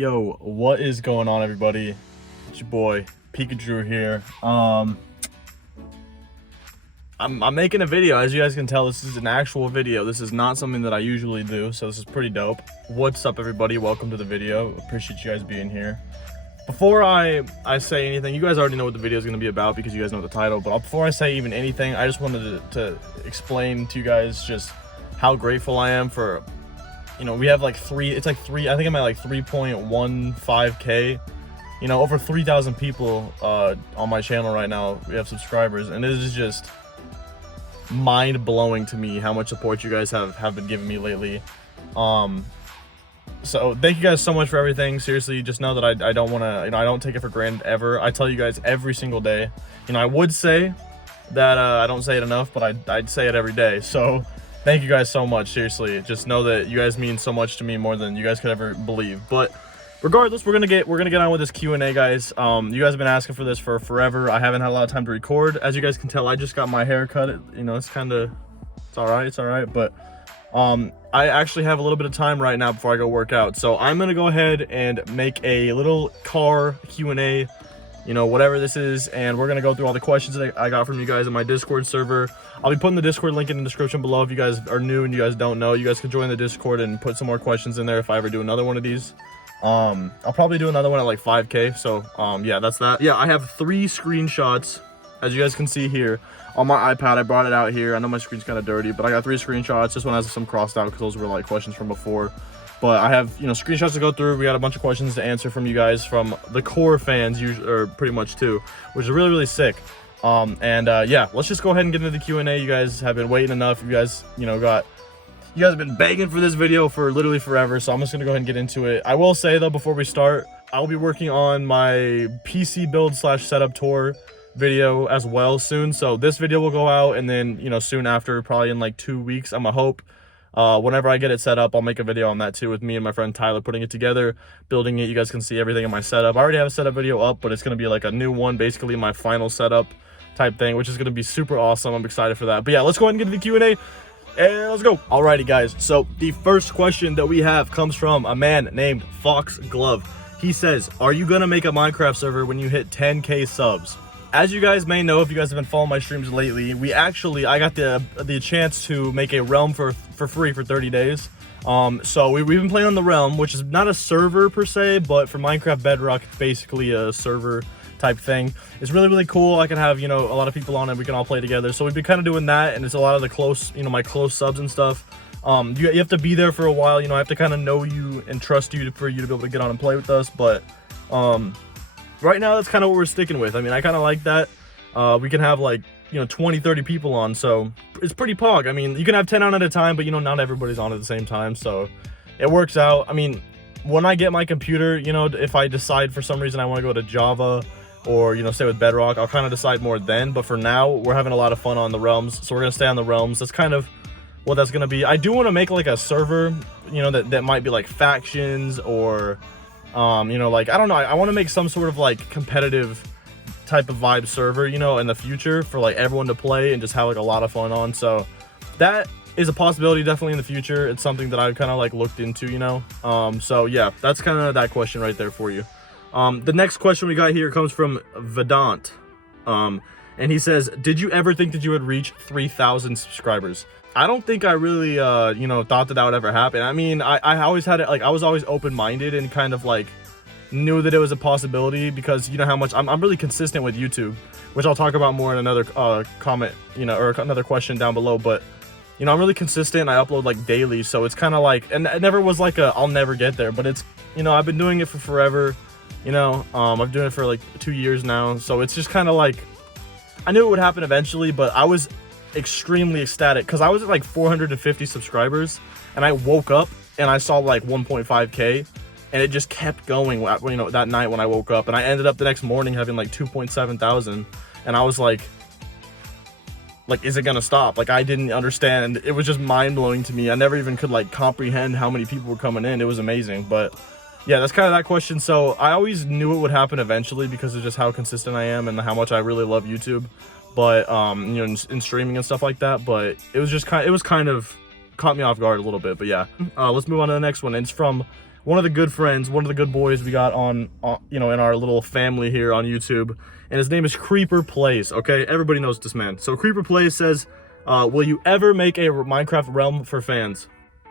Yo, what is going on, everybody? It's your boy Pikachu here. I'm making a video. As you guys can tell, this is an actual video. This is not something that I usually do, so this is pretty dope. What's up, everybody? Welcome to the video. Appreciate you guys being here. Before I say anything, you guys already know what the video is going to be about because you guys know the title, but before I say even anything, I just wanted to explain to you guys just how grateful I am for, you know, we have like I think I'm at like 3.15K, you know, over 3,000 people on my channel right now. We have subscribers, and it is just mind-blowing to me how much support you guys have been giving me lately. So thank you guys so much for everything. Seriously, just know that I don't want to, you know, I don't take it for granted ever. I tell you guys every single day. You know, I would say that I don't say it enough, but I'd say it every day. So thank you guys so much. Seriously, just know that you guys mean so much to me, more than you guys could ever believe. But regardless, we're gonna get on with this Q&A, guys. You guys have been asking for this for forever. I haven't had a lot of time to record. As you guys can tell, I just got my hair cut. You know, it's all right, but I actually have a little bit of time right now before I go work out, so I'm gonna go ahead and make a little car Q&A, you know, whatever this is, and we're gonna go through all the questions that I got from you guys in my Discord server. I'll be putting the Discord link in the description below. If you guys are new and you guys don't know, you guys can join the Discord and put some more questions in there if I ever do another one of these. I'll probably do another one at like 5K, so yeah, that's that. Yeah, I have 3 screenshots, as you guys can see here on my iPad. I brought it out here. I know my screen's kind of dirty, but I got 3 screenshots. This one has some crossed out because those were like questions from before, but I have, you know, screenshots to go through. We got a bunch of questions to answer from you guys, from the core fans, usually, or pretty much too, which is really sick. Yeah, let's just go ahead and get into the Q&A. You guys have been waiting enough. You guys, you know, you guys have been begging for this video for literally forever, so I'm just gonna go ahead and get into it. I will say though, before we start, I'll be working on my PC build / setup tour video as well soon. So this video will go out, and then, you know, soon after, probably in like 2 weeks, I'm gonna hope, whenever I get it set up, I'll make a video on that too, with me and my friend Tyler putting it together, building it. You guys can see everything in my setup. I already have a setup video up, but it's gonna be like a new one, basically my final setup type thing, which is gonna be super awesome. I'm excited for that. But yeah, let's go ahead and get to the Q&A. And let's go. Alrighty, guys, so the first question that we have comes from a man named Fox Glove. He says, are you gonna make a Minecraft server when you hit 10K subs? As you guys may know, if you guys have been following my streams lately, I got the chance to make a realm for free for 30 days. So we've been playing on the realm, which is not a server per se, but for Minecraft Bedrock, it's basically a server type thing. It's really cool. I can have, you know, a lot of people on it. We can all play together. So we've been kind of doing that, and it's a lot of the close, you know, my close subs and stuff. You have to be there for a while. You know, I have to kind of know you and trust you for you to be able to get on and play with us. But right now, that's kind of what we're sticking with. I mean, I kind of like that. We can have like, you know, 20-30 people on, so it's pretty pog. I mean, you can have 10 on at a time, but you know, not everybody's on at the same time, so it works out. I mean, when I get my computer, you know, if I decide for some reason I want to go to Java, or, you know, stay with Bedrock, I'll kind of decide more then. But for now, we're having a lot of fun on the realms, so we're gonna stay on the realms. That's kind of what that's gonna be. I do want to make like a server, you know, that might be like factions, or you know, like, I don't know, I want to make some sort of like competitive type of vibe server, you know, in the future, for like everyone to play and just have like a lot of fun on. So that is a possibility definitely in the future. It's something that I've kind of like looked into, you know. So yeah, that's kind of that question right there for you. The next question we got here comes from Vedant, and he says, did you ever think that you would reach 3,000 subscribers? I don't think I really, you know, thought that would ever happen. I mean, I always had it, like, I was always open-minded and kind of like knew that it was a possibility, because you know how much I'm really consistent with YouTube, which I'll talk about more in another comment, you know, or another question down below. But you know, I'm really consistent. I upload like daily, so it's kind of like, and it never was like I'll never get there, but it's, you know, I've been doing it for forever. You know, I've been doing it for like 2 years now, so it's just kind of like, I knew it would happen eventually, but I was extremely ecstatic because I was at like 450 subscribers, and I woke up and I saw like 1.5K, and it just kept going, you know, that night when I woke up, and I ended up the next morning having like 2.7 thousand, and I was like, is it gonna stop? Like, I didn't understand. It was just mind-blowing to me. I never even could like comprehend how many people were coming in. It was amazing. But yeah, that's kind of that question. So I always knew it would happen eventually because of just how consistent I am and how much I really love YouTube, but you know, in streaming and stuff like that. But it was just kind of caught me off guard a little bit. But yeah, let's move on to the next one. It's from one of the good friends, one of the good boys we got on you know, in our little family here on YouTube, and his name is PsychoPlays. Okay, everybody knows this man. So PsychoPlays says, will you ever make a Minecraft realm for fans?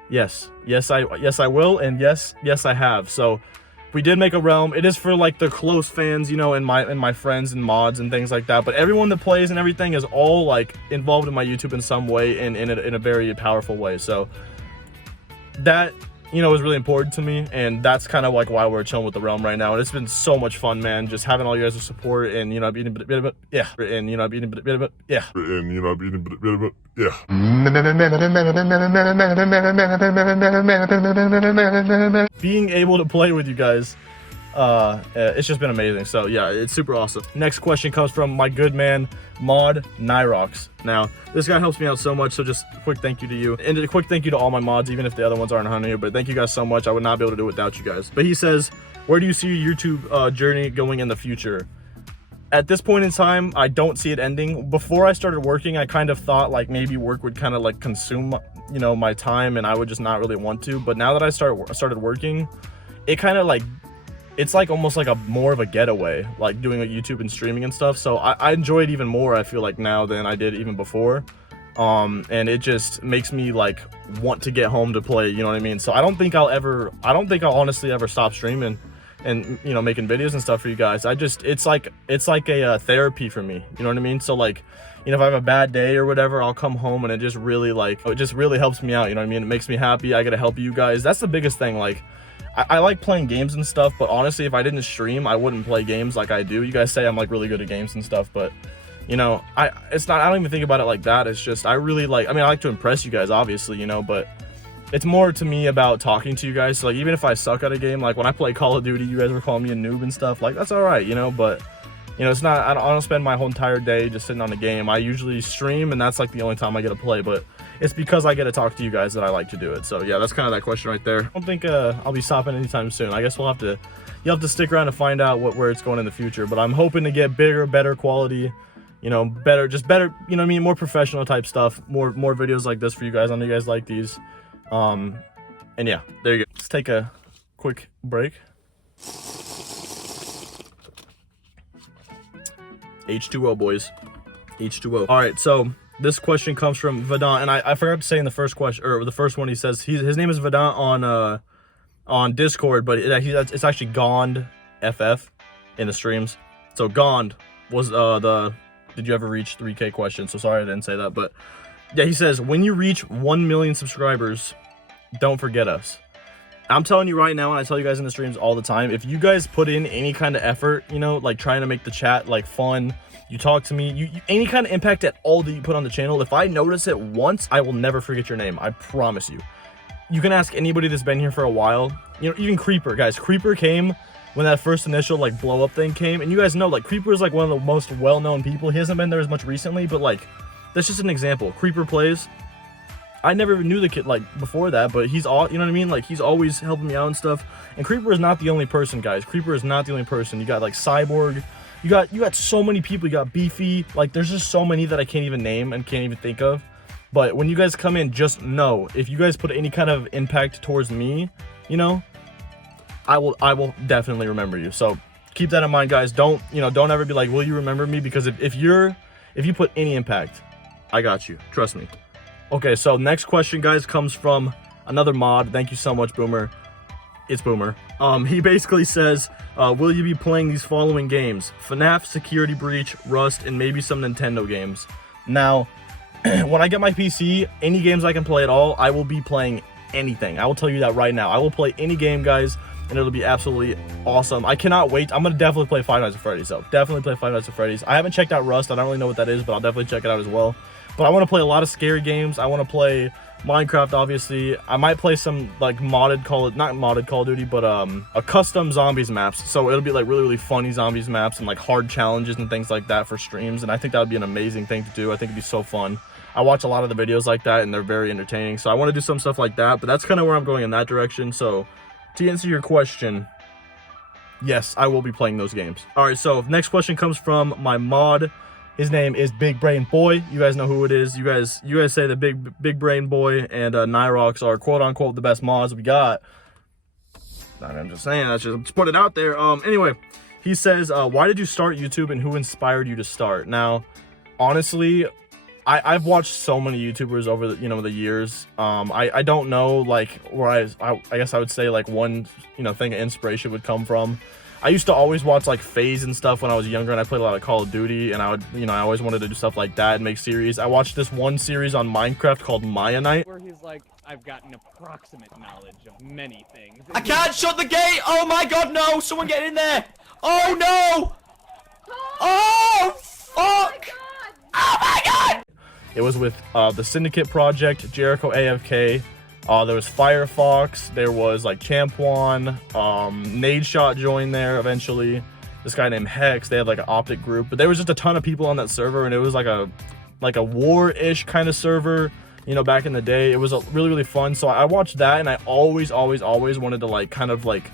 Yes, I will, and yes, I have. So we did make a realm. It is for like the close fans, you know, and my friends and mods and things like that. But everyone that plays and everything is all like involved in my YouTube in some way, and in a very powerful way. So that, you know, is really important to me, and that's kind of like why we're chilling with the realm right now. And it's been so much fun, man, just having all you guys' support, and you know, being yeah, and you know, being yeah, and you know, being yeah. Being able to play with you guys, it's just been amazing. So yeah, it's super awesome. Next question comes from my good man mod Nyrox. Now this guy helps me out so much, so just a quick thank you to you, and a quick thank you to all my mods, even if the other ones aren't on here. But thank you guys so much. I would not be able to do it without you guys. But he says, where do you see your YouTube journey going in the future? At this point in time, I don't see it ending. Before I started working, I kind of thought like maybe work would kind of like consume, you know, my time, and I would just not really want to. But now that I started working, it kind of like, it's like almost like a more of a getaway, like doing like YouTube and streaming and stuff. So I enjoy it even more, I feel like, now than I did even before. And it just makes me like want to get home to play, you know what I mean? So I don't think I'll honestly ever stop streaming and, you know, making videos and stuff for you guys. It's like a therapy for me, you know what I mean? So like, you know, if I have a bad day or whatever, I'll come home and it just really helps me out, you know what I mean? It makes me happy. I gotta help you guys. That's the biggest thing. Like, I like playing games and stuff, but honestly, if I didn't stream, I wouldn't play games like I do. You guys say I'm like really good at games and stuff, but you know, I don't even think about it like that. It's just, I really like, I mean, I like to impress you guys, obviously, you know, but it's more to me about talking to you guys. So like, even if I suck at a game, like when I play Call of Duty, you guys were calling me a noob and stuff, like that's all right, you know. But you know, it's not, I don't spend my whole entire day just sitting on a game. I usually stream, and that's like the only time I get to play, but it's because I get to talk to you guys that I like to do it. So yeah, that's kind of that question right there. I don't think I'll be stopping anytime soon. I guess you'll have to stick around to find out where it's going in the future, but I'm hoping to get bigger, better quality, you know, better, you know what I mean, more professional type stuff, more videos like this for you guys. I know you guys like these. And yeah, there you go. Let's take a quick break. H2O, boys. H2O. All right, so this question comes from Vedant, and I forgot to say in the first question, or the first one, he says his name is Vedant on Discord, but it's actually Gond FF in the streams. So Gond was the did you ever reach 3K question? So sorry I didn't say that, but yeah, he says, when you reach 1 million subscribers, don't forget us. I'm telling you right now, and I tell you guys in the streams all the time, if you guys put in any kind of effort, you know, like trying to make the chat like fun, you talk to me, you any kind of impact at all that you put on the channel, if I notice it once, I will never forget your name. I promise you. You can ask anybody that's been here for a while. You know, even Creeper, guys. Creeper came when that first initial like blow up thing came, and you guys know like Creeper is like one of the most well-known people. He hasn't been there as much recently, but like that's just an example. Creeper plays. I never even knew the kid like before that, but he's all, you know what I mean? Like he's always helping me out and stuff. And Creeper is not the only person, guys. Creeper is not the only person. You got like Cyborg. You got so many people. You got Beefy. Like there's just so many that I can't even name and can't even think of. But when you guys come in, just know if you guys put any kind of impact towards me, you know, I will definitely remember you. So keep that in mind, guys. Don't ever be like, will you remember me? Because if you put any impact, I got you. Trust me. Okay, so next question, guys, comes from another mod. Thank you so much, Boomer. It's Boomer. He basically says, will you be playing these following games? FNAF, Security Breach, Rust, and maybe some Nintendo games. Now, when I get my PC, any games I can play at all, I will be playing anything. I will tell you that right now. I will play any game, guys, and it'll be absolutely awesome. I cannot wait. I'm going to definitely play Five Nights at Freddy's, though. Definitely play Five Nights at Freddy's. I haven't checked out Rust. I don't really know what that is, but I'll definitely check it out as well. But I want to play a lot of scary games. I want to play Minecraft, obviously. I might play some like not modded Call of Duty, but a custom zombies maps. So it'll be like really funny zombies maps and like hard challenges and things like that for streams. And I think that would be an amazing thing to do. I think it'd be so fun. I watch a lot of the videos like that, and they're very entertaining. So I want to do some stuff like that. But that's kind of where I'm going in that direction. So to answer your question, yes, I will be playing those games. All right. So next question comes from my mod. His name is Big Brain Boy. You guys know who it is. You guys say the Big Brain Boy and Nyrox are quote unquote the best mods we got. I'm just saying, that's just put it out there. Anyway, he says, why did you start YouTube and who inspired you to start? Now, honestly, I've watched so many YouTubers over the, the years. I don't know, like, where I guess I would say, like, one, thing of inspiration would come from. I used to always watch, like, FaZe and stuff when I was younger, and I played a lot of Call of Duty, and I would, I always wanted to do stuff like that and make series. I watched this one series on Minecraft called Maya Night, where he's like, I've got an approximate knowledge of many things. I can't shut the gate! Oh my god, no! Someone get in there! Oh no! Oh, fuck! Oh my god! It was with the Syndicate Project, Jericho AFK, there was Firefox, there was like Champ1, Nadeshot joined there eventually, this guy named Hex. They had like an Optic group, but there was just a ton of people on that server, and it was like a war-ish kind of server, back in the day. It was really fun. So I watched that, and I always wanted to like kind of like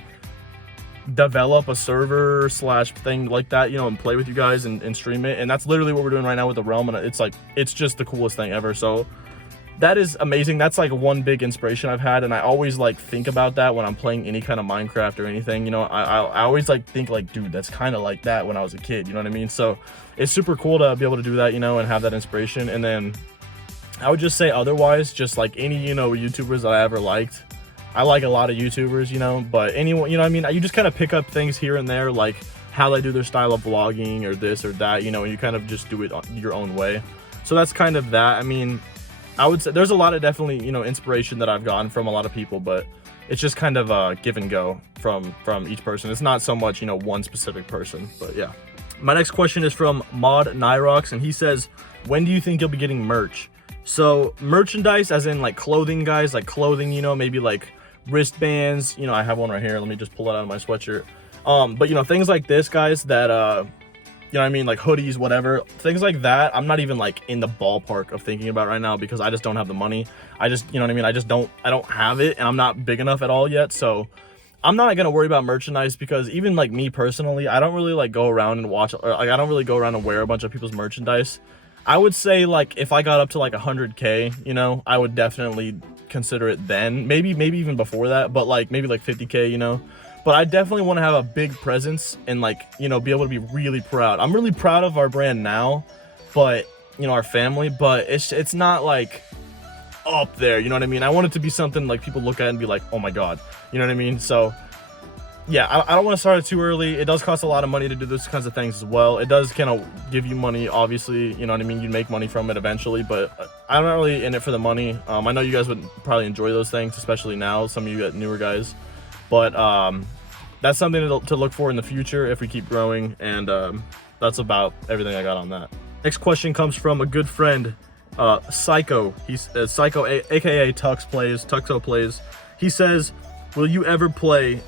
develop a server slash thing like that, and play with you guys and stream it. And that's literally what we're doing right now with the Realm, and it's just the coolest thing ever. So that is amazing. That's like one big inspiration I've had, and I always like think about that when I'm playing any kind of Minecraft or anything. I always like think like, dude, that's kind of like that when I was a kid, you know what I mean? So it's super cool to be able to do that, and have that inspiration. And then I would just say otherwise, just like any YouTubers that I ever liked. I like a lot of YouTubers, but anyone, you just kind of pick up things here and there, like how they do their style of vlogging or this or that, and you kind of just do it your own way. So that's kind of that. I mean, I would say there's a lot of definitely, inspiration that I've gotten from a lot of people, but it's just kind of a give and go from each person. It's not so much, one specific person, but yeah. My next question is from Mod Nyrox, and he says, when do you think you'll be getting merch? So merchandise, as in like clothing, guys, like clothing, maybe like wristbands, I have one right here. Let me just pull it out of my sweatshirt. But things like this, guys, that like hoodies, whatever, things like that, I'm not even like in the ballpark of thinking about right now, because I just don't have the money. I just, I don't have it, and I'm not big enough at all yet. So I'm not gonna worry about merchandise, because even like me personally, I don't really like go around and watch, or like I don't really go around and wear a bunch of people's merchandise. I would say like if I got up to like 100K, I would definitely consider it then. Maybe even before that, but like maybe like 50K, But I definitely want to have a big presence and like, be able to be really proud. I'm really proud of our brand now, but our family, but it's not like up there, you know what I mean? I want it to be something like people look at and be like, oh my god, you know what I mean? So yeah, I don't want to start it too early. It does cost a lot of money to do those kinds of things as well. It does kind of give you money, obviously, you know what I mean? You make money from it eventually, but I'm not really in it for the money. I know you guys would probably enjoy those things, especially now, some of you newer guys. But that's something to look for in the future if we keep growing. And that's about everything I got on that. Next question comes from a good friend, Psycho. He's Psycho, aka PsychoPlays. He says, will you ever play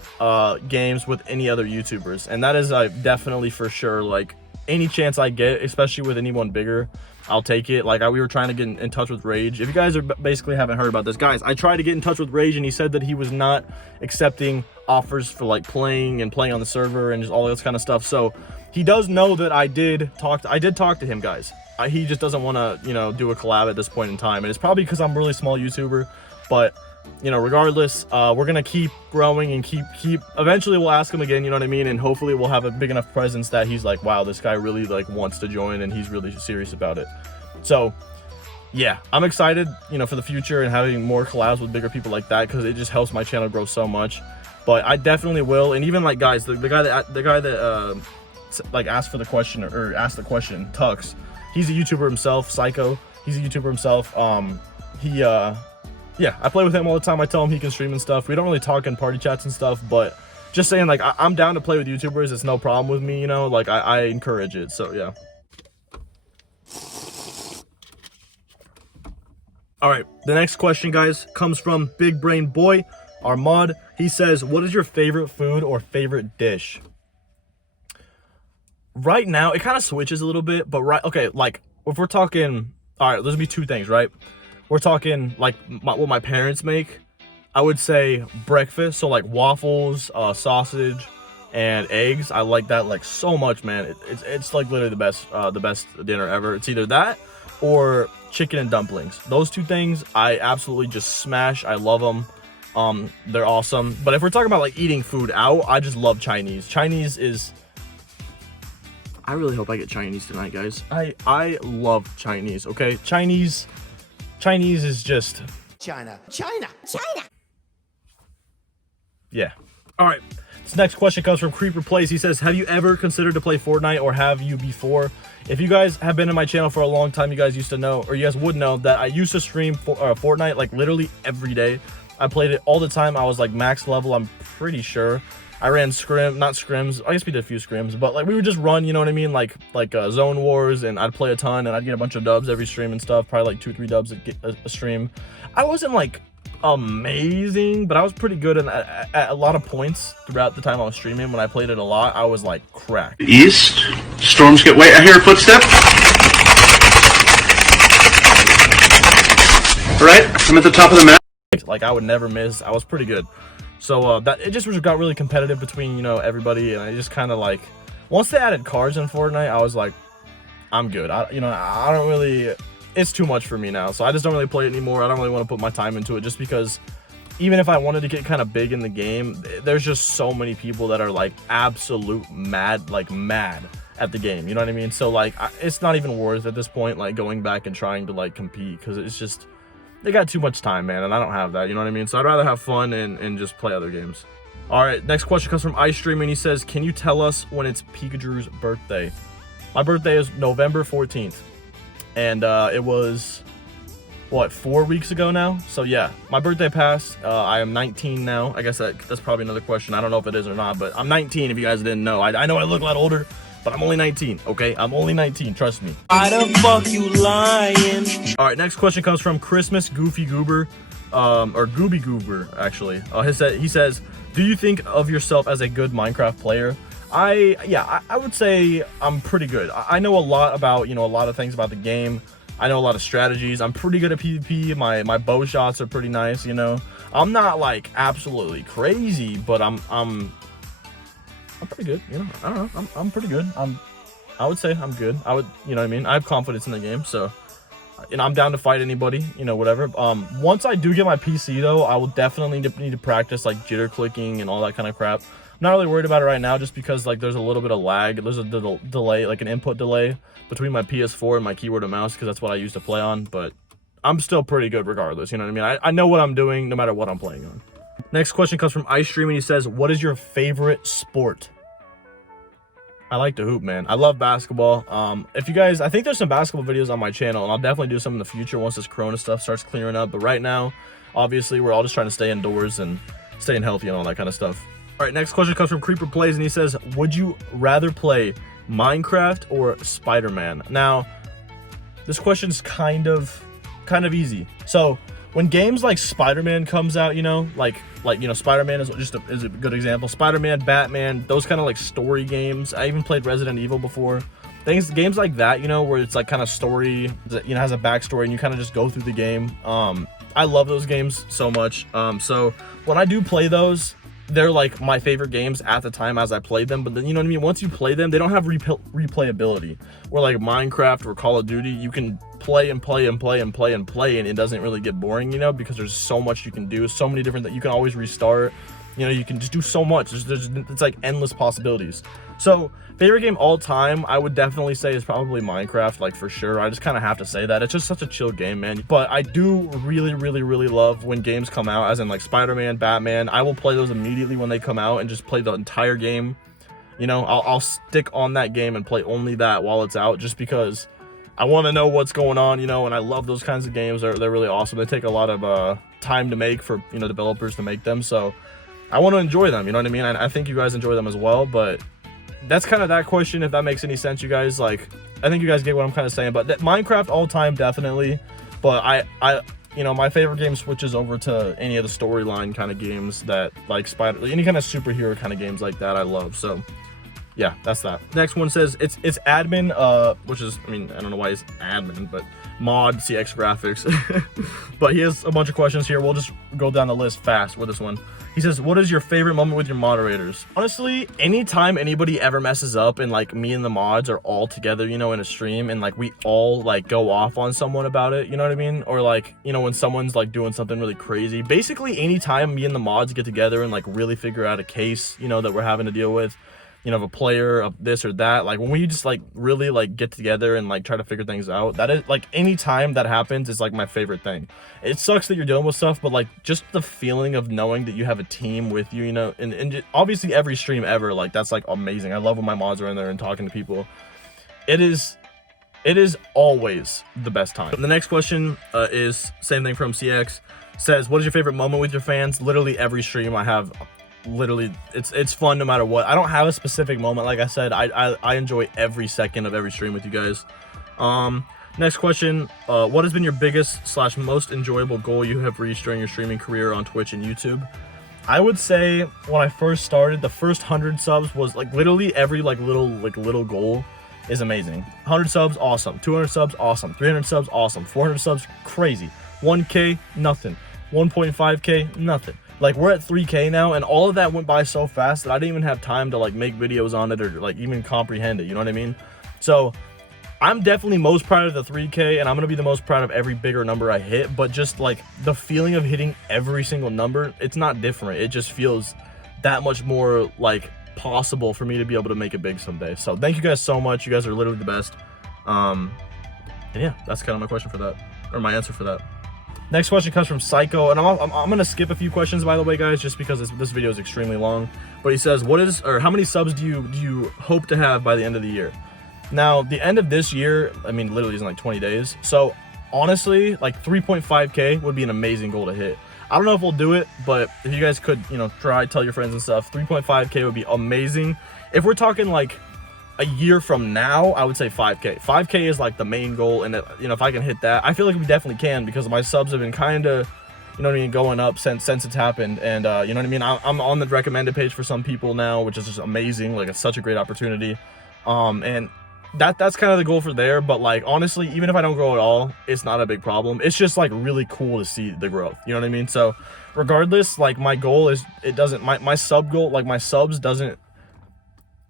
games with any other YouTubers? And that is definitely for sure. Like any chance I get, especially with anyone bigger, I'll take it. Like we were trying to get in touch with Rage. If you guys basically haven't heard about this, guys, I tried to get in touch with Rage, and he said that he was not accepting offers for like playing on the server and just all this kind of stuff. So he does know that I did talk to him, guys. He just doesn't want to do a collab at this point in time, and it's probably because I'm a really small YouTuber. But regardless, we're gonna keep growing and keep eventually we'll ask him again, you know what I mean? And hopefully we'll have a big enough presence that he's like, wow, this guy really like wants to join, and he's really serious about it. So yeah, I'm excited, for the future and having more collabs with bigger people like that, because it just helps my channel grow so much. But I definitely will. And even like, guys, the guy that like asked for the question, or asked the question, Tux, he's a YouTuber himself. Psycho, he's a YouTuber himself. Yeah, I play with him all the time. I tell him he can stream and stuff. We don't really talk in party chats and stuff, but just saying, like, I'm down to play with YouTubers. It's no problem with me, like I encourage it. So yeah. All right, the next question, guys, comes from Big Brain Boy, our mod. He says, what is your favorite food or favorite dish? Right now, it kind of switches a little bit, but okay, like if we're talking, all right, there's gonna be two things, right? We're talking like what my parents make. I would say breakfast, so like waffles, sausage, and eggs. I like that like so much, man. It's like literally the best dinner ever. It's either that or chicken and dumplings. Those two things I absolutely just smash. I love them. They're awesome. But if we're talking about like eating food out, I just love Chinese. Chinese is, I really hope I get Chinese tonight, guys. I love Chinese, okay? Chinese is just China. yeah. All right. This next question comes from Creeper Plays. He says, have you ever considered to play Fortnite, or have you before? If you guys have been in my channel for a long time, you guys used to know, or you guys would know, that I used to stream Fortnite like literally every day. I played it all the time. I was like max level, I'm pretty sure. I ran not scrims. I guess we did a few scrims, but like we would just run, you know what I mean? Like zone wars, and I'd play a ton, and I'd get a bunch of dubs every stream and stuff. Probably like 2-3 dubs a stream. I wasn't like amazing, but I was pretty good, and at a lot of points throughout the time I was streaming, when I played it a lot, I was like cracked. East, storms get wait. I hear a footstep. All right, I'm at the top of the map. Like I would never miss. I was pretty good. So that it just got really competitive between, you know, everybody, and I just kind of like, once they added cars in Fortnite, I was like, I'm good. I don't really, it's too much for me now, so I just don't really play it anymore. I don't really want to put my time into it, just because even if I wanted to get kind of big in the game, there's just so many people that are like absolute mad at the game, you know what I mean? So like it's not even worth at this point like going back and trying to like compete, because it's just, they got too much time, man, and I don't have that, you know what I mean? So I'd rather have fun and just play other games. All right, next question comes from iStreaming. He says, can you tell us when it's Pikadru's birthday? My birthday is November 14th, and it was, what, 4 weeks ago now? So yeah, my birthday passed. I am 19 now. I guess that's probably another question. I don't know if it is or not, but I'm 19 if you guys didn't know. I know I look a lot older, but I'm only 19, okay? I'm only 19, trust me. Why the fuck you lying? All right, next question comes from Christmas Goofy Goober, or Gooby Goober, actually. He says, do you think of yourself as a good Minecraft player? I would say I'm pretty good. I know a lot about, you know, a lot of things about the game. I know a lot of strategies. I'm pretty good at PvP. My bow shots are pretty nice, you know. I'm not like absolutely crazy, but I'm pretty good, you know. I don't know. I'm pretty good. I would say I'm good. I would, you know what I mean? I have confidence in the game, so, you know, I'm down to fight anybody, you know, whatever. Once I do get my PC though, I will definitely need to practice like jitter clicking and all that kind of crap. I'm not really worried about it right now, just because like there's a little bit of lag. There's a delay, like an input delay between my PS4 and my keyboard and mouse, because that's what I used to play on. But I'm still pretty good regardless, you know what I mean? I know what I'm doing no matter what I'm playing on. Next question comes from iStream, and he says, what is your favorite sport? I like to hoop, man. I love basketball. If you guys, I think there's some basketball videos on my channel, and I'll definitely do some in the future once this Corona stuff starts clearing up. But right now, obviously, we're all just trying to stay indoors and staying healthy and all that kind of stuff. All right, next question comes from Creeper Plays, and he says, would you rather play Minecraft or Spider-Man? Now, this question's kind of easy. So when games like Spider-Man comes out, you know, like you know, Spider-Man is a good example. Spider-Man, Batman, those kind of like story games. I even played Resident Evil before. Games like that, you know, where it's like kind of story that, you know, has a backstory, and you kind of just go through the game. I love those games so much. So when I do play those, they're like my favorite games at the time as I played them. But then, you know what I mean, once you play them, they don't have replayability. Where like Minecraft or Call of Duty, you can play and play and play and play and play, and it doesn't really get boring, you know, because there's so much you can do, so many different that you can always restart, you know, you can just do so much. It's like endless possibilities. So favorite game all time, I would definitely say is probably Minecraft, like for sure. I just kind of have to say that. It's just such a chill game, man. But I do really love when games come out, as in like Spider-Man, Batman. I will play those immediately when they come out and just play the entire game. You know, I'll stick on that game and play only that while it's out, just because I want to know what's going on, you know, and I love those kinds of games. They're really awesome. They take a lot of time to make for, you know, developers to make them. So I want to enjoy them, you know what I mean? I think you guys enjoy them as well, but that's kind of that question, if that makes any sense, you guys. Like, I think you guys get what I'm kind of saying, but Minecraft all time, definitely. But I you know, my favorite game switches over to any of the storyline kind of games that, like any kind of superhero kind of games like that I love. So yeah, that's that. Next one says it's admin, which is, I mean, I don't know why it's admin, but mod CX graphics. But he has a bunch of questions here. We'll just go down the list fast with this one. He says, what is your favorite moment with your moderators? Honestly, anytime anybody ever messes up and like me and the mods are all together, you know, in a stream and like we all like go off on someone about it, you know what I mean? Or like, you know, when someone's like doing something really crazy. Basically, anytime me and the mods get together and like really figure out a case, you know, that we're having to deal with, you know, of a player of this or that, like when we just like really like get together and like try to figure things out, that is like any time that happens is like my favorite thing. It sucks that you're dealing with stuff, but like just the feeling of knowing that you have a team with you, you know, and obviously every stream ever, like that's like amazing. I love when my mods are in there and talking to people. It is always the best time. The next question is same thing from CX. Says, what is your favorite moment with your fans? Literally every stream I have. Literally it's fun no matter what. I don't have a specific moment. Like I said, I enjoy every second of every stream with you guys. Next question, what has been your biggest / most enjoyable goal you have reached during your streaming career on Twitch and YouTube? I would say when I first started, the first 100 subs was like literally every little goal is amazing. 100 subs, awesome. 200 subs, awesome. 300 subs, awesome. 400 subs, crazy. 1K, nothing. 1.5K, nothing. Like we're at 3K now, and all of that went by so fast that I didn't even have time to like make videos on it or like even comprehend it, you know what I mean? So I'm definitely most proud of the 3K, and I'm gonna be the most proud of every bigger number I hit, but just like the feeling of hitting every single number, it's not different. It just feels that much more like possible for me to be able to make it big someday. So thank you guys so much. You guys are literally the best. And yeah, that's kind of my question for that, or my answer for that. Next question comes from Psycho, and I'm gonna skip a few questions, by the way, guys, just because this video is extremely long. But he says, how many subs do you hope to have by the end of the year? Now, the end of this year, I mean, literally is in like 20 days. So honestly, like 3.5K would be an amazing goal to hit. I don't know if we'll do it, but if you guys could, you know, tell your friends and stuff, 3.5K would be amazing. If we're talking like a year from now, I would say 5K. 5K is like the main goal, and you know, if I can hit that, I feel like we definitely can, because my subs have been kind of, you know what I mean, going up since it's happened. And you know what I mean, I'm on the recommended page for some people now, which is just amazing. Like it's such a great opportunity. And that's kind of the goal for there. But like honestly, even if I don't grow at all, it's not a big problem. It's just like really cool to see the growth, you know what I mean? So regardless, like my goal is, my sub goal, like my subs doesn't,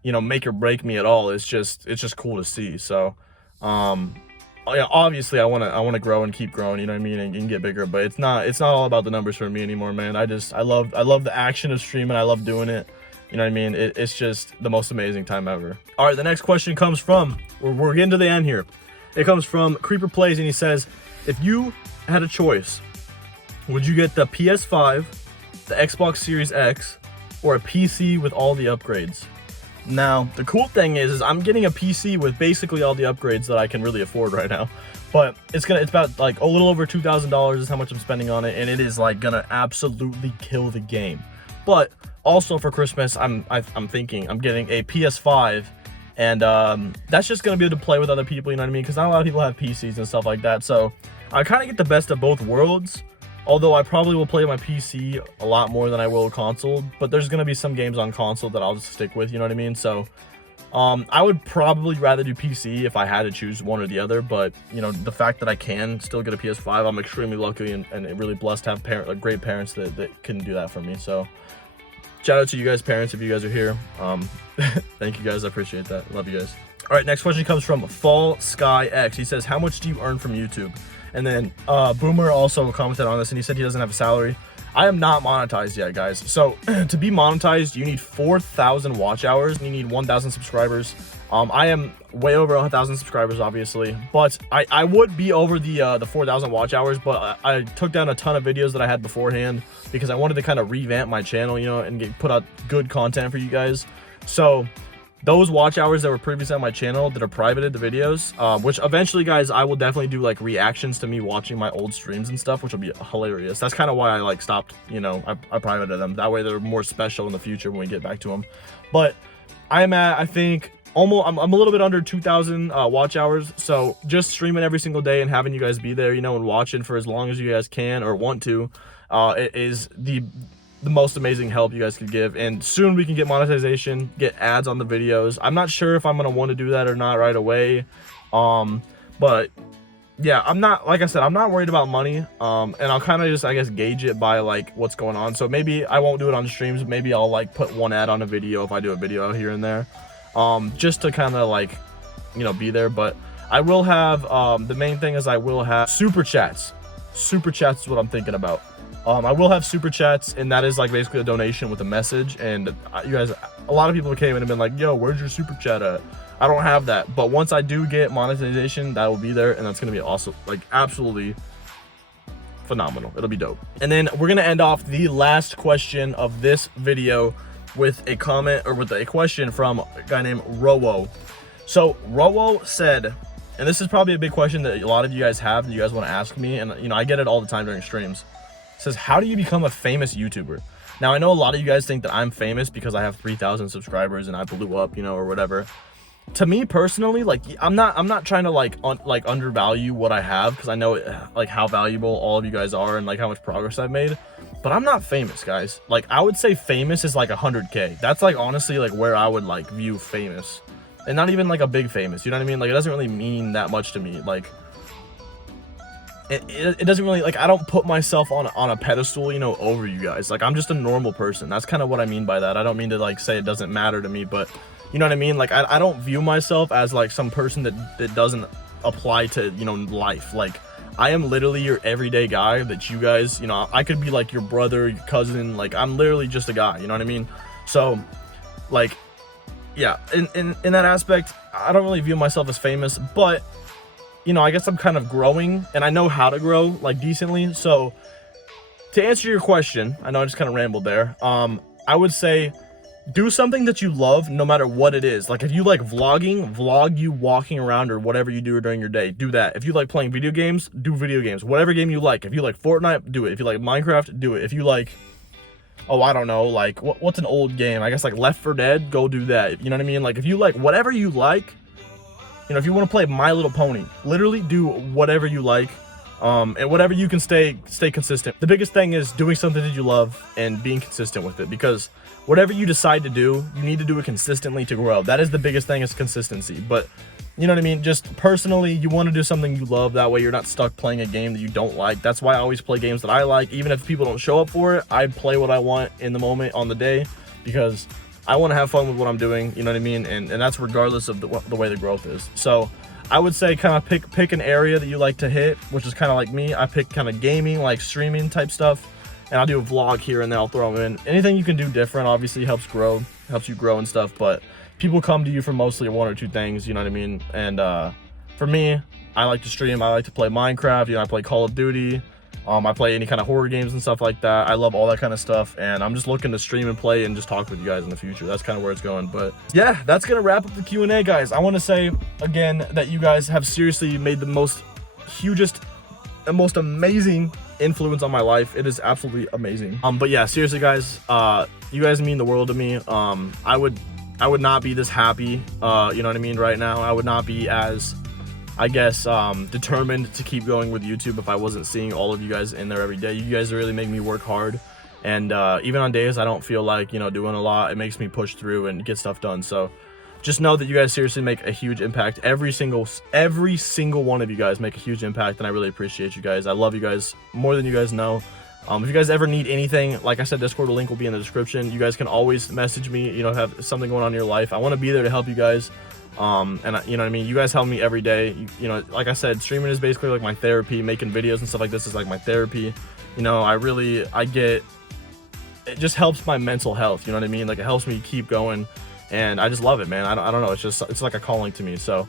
you know, make or break me at all. It's just cool to see. So yeah, obviously I want to grow and keep growing, you know what I mean, and get bigger, but it's not all about the numbers for me anymore, man. I love the action of streaming. I love doing it, you know what I mean. It's just the most amazing time ever. All right, the next question comes from, we're getting to the end here. It comes from PsychoPlays, and he says, if you had a choice, would you get the PS5, the Xbox Series X, or a PC with all the upgrades? Now, the cool thing is I'm getting a PC with basically all the upgrades that I can really afford right now. But it's about like a little over $2,000 is how much I'm spending on it, and it is like gonna absolutely kill the game. But also for Christmas, I'm thinking I'm getting a PS5, and that's just gonna be able to play with other people, you know what I mean? Because not a lot of people have PCs and stuff like that. So I kind of get the best of both worlds. Although I probably will play my PC a lot more than I will console, but there's going to be some games on console that I'll just stick with, you know what I mean? So I would probably rather do PC if I had to choose one or the other, but you know, the fact that I can still get a PS5, I'm extremely lucky and really blessed to have great parents that can do that for me. So shout out to you guys, parents, if you guys are here. Thank you guys, I appreciate that. Love you guys. All right, next question comes from Fall Sky X. He says, how much do you earn from YouTube? And then Boomer also commented on this, and he said he doesn't have a salary. I am not monetized yet, guys. So to be monetized, you need 4,000 watch hours, and you need 1,000 subscribers. I am way over 1,000 subscribers, obviously, but I would be over the 4,000 watch hours, but I took down a ton of videos that I had beforehand because I wanted to kind of revamp my channel, you know, and put out good content for you guys. So those watch hours that were previously on my channel that are privated, the videos, which eventually, guys, I will definitely do like reactions to me watching my old streams and stuff, which will be hilarious. That's kind of why I like stopped, you know, I privated them. That way they're more special in the future when we get back to them. But I'm at, I think, almost, I'm a little bit under 2,000 watch hours. So just streaming every single day and having you guys be there, you know, and watching for as long as you guys can or want to, it is the most amazing help you guys could give. And soon we can get monetization, get ads on the videos. I'm not sure if I'm gonna want to do that or not right away, but yeah, I'm not, like I said, I'm not worried about money. And I'll kind of just, I guess, gauge it by like what's going on. So maybe I won't do it on streams. Maybe I'll like put one ad on a video if I do a video here and there, just to kind of like, you know, be there. But I will have, the main thing is I will have super chats. Super chats is what I'm thinking about. I will have super chats, and that is like basically a donation with a message. And you guys, a lot of people came in and been like, yo, where's your super chat at? I don't have that, but once I do get monetization, that will be there, and that's gonna be awesome, like absolutely phenomenal. It'll be dope. And then we're gonna end off the last question of this video with a comment, or with a question from a guy named Rowo. So Rowo said, and this is probably a big question that a lot of you guys have, that you guys want to ask me, and you know, I get it all the time during streams. It says, how do you become a famous YouTuber? Now I know a lot of you guys think that I'm famous because I have 3,000 subscribers and I blew up, you know, or whatever. To me personally, like, I'm not trying to like undervalue what I have, because I know like how valuable all of you guys are and like how much progress I've made, but I'm not famous, guys. Like, I would say famous is like 100K. That's like honestly like where I would like view famous, and not even like a big famous, you know what I mean? Like, it doesn't really mean that much to me. Like, it doesn't really, like, I don't put myself on a pedestal, you know, over you guys. Like, I'm just a normal person. That's kind of what I mean by that. I don't mean to like say it doesn't matter to me, but you know what I mean? Like, I don't view myself as like some person that doesn't apply to, you know, life. Like, I am literally your everyday guy that you guys, you know, I could be like your brother, your cousin. Like, I'm literally just a guy, you know what I mean? So like, yeah, in that aspect, I don't really view myself as famous, but you know, I guess I'm kind of growing, and I know how to grow like decently. So to answer your question, I know I just kind of rambled there. I would say do something that you love, no matter what it is. Like, if you like vlogging, vlog you walking around or whatever you do during your day, do that. If you like playing video games, do video games, whatever game you like. If you like Fortnite, do it. If you like Minecraft, do it. If you like, oh, I don't know, like what's an old game? I guess like Left 4 Dead, go do that. You know what I mean? Like, if you like whatever you like, you know, if you want to play My Little Pony, literally do whatever you like, and whatever you can stay consistent. The biggest thing is doing something that you love and being consistent with it, because whatever you decide to do, you need to do it consistently to grow. That is the biggest thing, is consistency. But you know what I mean? Just personally, you want to do something you love. That way you're not stuck playing a game that you don't like. That's why I always play games that I like. Even if people don't show up for it, I play what I want in the moment, on the day, because I want to have fun with what I'm doing, you know what I mean? And that's regardless of the way the growth is. So I would say kind of pick an area that you like to hit, which is kind of like me. I pick kind of gaming, like streaming type stuff, and I'll do a vlog here and then I'll throw them in. Anything you can do different obviously helps you grow and stuff, but people come to you for mostly one or two things, you know what I mean? And for me, I like to stream. I like to play Minecraft, you know, I play Call of Duty. I play any kind of horror games and stuff like that. I love all that kind of stuff, and I'm just looking to stream and play and just talk with you guys in the future. That's kind of where it's going. But yeah, that's gonna wrap up the Q&A, guys. I want to say again that you guys have seriously made the hugest and most amazing influence on my life. It is absolutely amazing. But yeah, seriously, guys, you guys mean the world to me. I would not be this happy, you know what I mean, right now. I would not be as, I guess, determined to keep going with YouTube if I wasn't seeing all of you guys in there every day. You guys really make me work hard, and even on days I don't feel like, you know, doing a lot, it makes me push through and get stuff done. So just know that you guys seriously make a huge impact. Every single one of you guys make a huge impact, and I really appreciate you guys. I love you guys more than you guys know. If you guys ever need anything, like I said, Discord link will be in the description. You guys can always message me, you know, have something going on in your life. I want to be there to help you guys. And you know what I mean, you guys help me every day. You know, like I said, streaming is basically like my therapy. Making videos and stuff like this is like my therapy. You know, it just helps my mental health, you know what I mean? Like, it helps me keep going, and I just love it, man. I don't know, it's like a calling to me. So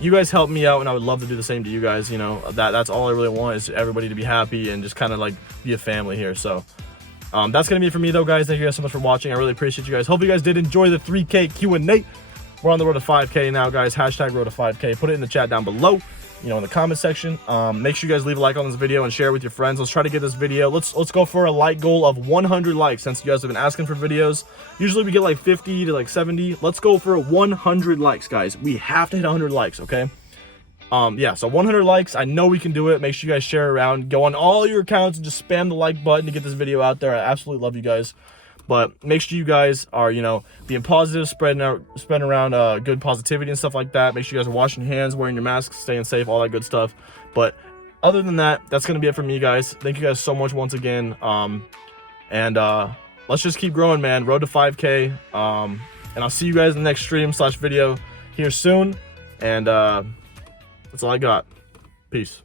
you guys help me out, and I would love to do the same to you guys. You know, that's all I really want, is everybody to be happy and just kind of like be a family here. So that's gonna be it for me though, guys. Thank you guys so much for watching. I really appreciate you guys. Hope you guys did enjoy the 3K Q&A. We're on the road to 5K now, guys. Hashtag road to 5K. Put it in the chat down below, you know, in the comment section. Make sure you guys leave a like on this video and share it with your friends. Let's try to get this video. Let's go for a like goal of 100 likes, since you guys have been asking for videos. Usually we get like 50 to like 70. Let's go for 100 likes, guys. We have to hit 100 likes, okay? Yeah, so 100 likes. I know we can do it. Make sure you guys share it around. Go on all your accounts and just spam the like button to get this video out there. I absolutely love you guys. But make sure you guys are, you know, being positive, spreading around good positivity and stuff like that. Make sure you guys are washing your hands, wearing your masks, staying safe, all that good stuff. But other than that, that's gonna be it for me, guys. Thank you guys so much once again. Let's just keep growing, man. Road to 5K. And I'll see you guys in the next stream/video here soon. And that's all I got. Peace.